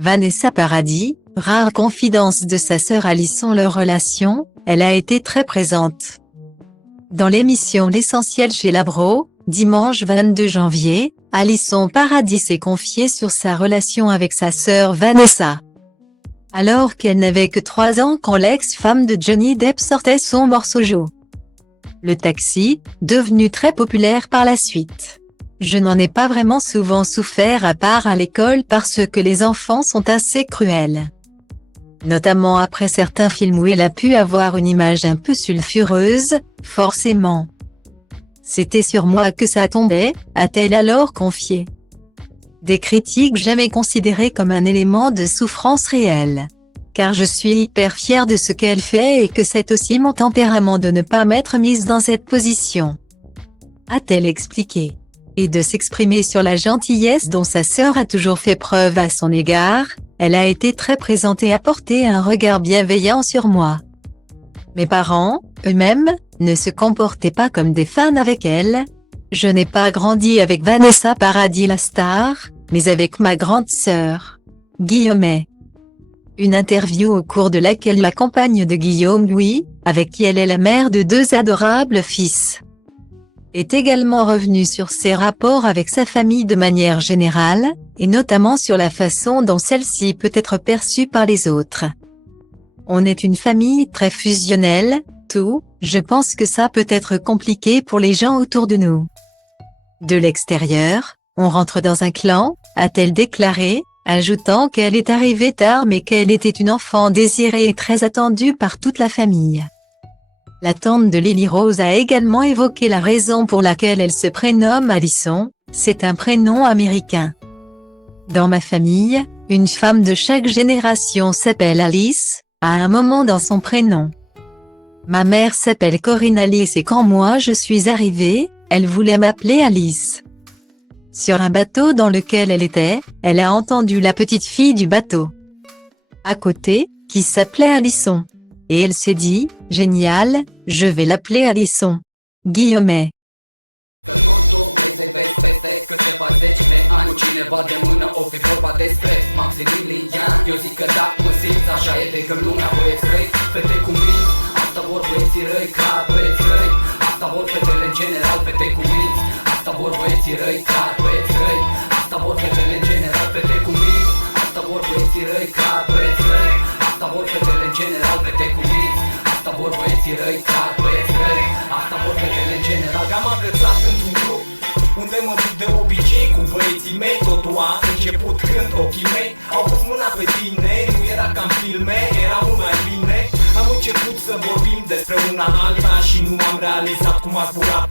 Vanessa Paradis, rare confidence de sa sœur Alison. Leur relation, elle a été très présente. Dans l'émission L'Essentiel chez Labro, dimanche 22 janvier, Alison Paradis s'est confiée sur sa relation avec sa sœur Vanessa. Alors qu'elle n'avait que 3 ans quand l'ex-femme de Johnny Depp sortait son morceau Joe. Le taxi, devenu très populaire par la suite. Je n'en ai pas vraiment souvent souffert à part à l'école parce que les enfants sont assez cruels. Notamment après certains films où elle a pu avoir une image un peu sulfureuse, forcément. C'était sur moi que ça tombait, a-t-elle alors confié. Des critiques jamais considérées comme un élément de souffrance réelle. Car je suis hyper fière de ce qu'elle fait et que c'est aussi mon tempérament de ne pas m'être mise dans cette position. A-t-elle expliqué. Et de s'exprimer sur la gentillesse dont sa sœur a toujours fait preuve à son égard, elle a été très présente et a porté un regard bienveillant sur moi. Mes parents, eux-mêmes, ne se comportaient pas comme des fans avec elle. Je n'ai pas grandi avec Vanessa Paradis la star, mais avec ma grande sœur. Guillaume. Une interview au cours de laquelle la compagne de Guillaume Louis, avec qui elle est la mère de 2 adorables fils, est également revenue sur ses rapports avec sa famille de manière générale, et notamment sur la façon dont celle-ci peut être perçue par les autres. On est une famille très fusionnelle, je pense que ça peut être compliqué pour les gens autour de nous. De l'extérieur, on rentre dans un clan, a-t-elle déclaré, ajoutant qu'elle est arrivée tard mais qu'elle était une enfant désirée et très attendue par toute la famille. La tante de Lily Rose a également évoqué la raison pour laquelle elle se prénomme Alison, c'est un prénom américain. Dans ma famille, une femme de chaque génération s'appelle Alice, à un moment dans son prénom. Ma mère s'appelle Corinne Alice et quand moi je suis arrivée, elle voulait m'appeler Alice. Sur un bateau dans lequel elle était, elle a entendu la petite fille du bateau à côté, qui s'appelait Alison. Et elle s'est dit, génial, je vais l'appeler Alison. Guillaume. Câteva zeci de ani, cineva de mână o fi vorba despre Maximilian. Eu zic că da, mă simți, așa e de când lumea băieți răi, fete cu minți, asta vor băieții răi, clar băieți răi. Asta vor fetele în general, fete cu minți, asta vor băieții răi, clar băieți răi. Asta vor fetele în general, fete cu minți, asta vor băieții răi, clar băieți răi. Asta vor fetele în general, fete cu minți, asta vor băieții răi, clar băieți răi. Asta vor fetele în general. Am agățat într-un grup unde mă duc de obicei cu băieții mei. Totul a început când ochii mei au pus mâna pe tine. Nu era ca în filme, era mult mai bine. Am început să vorbim despre una alta și nu am realizat cum a zburat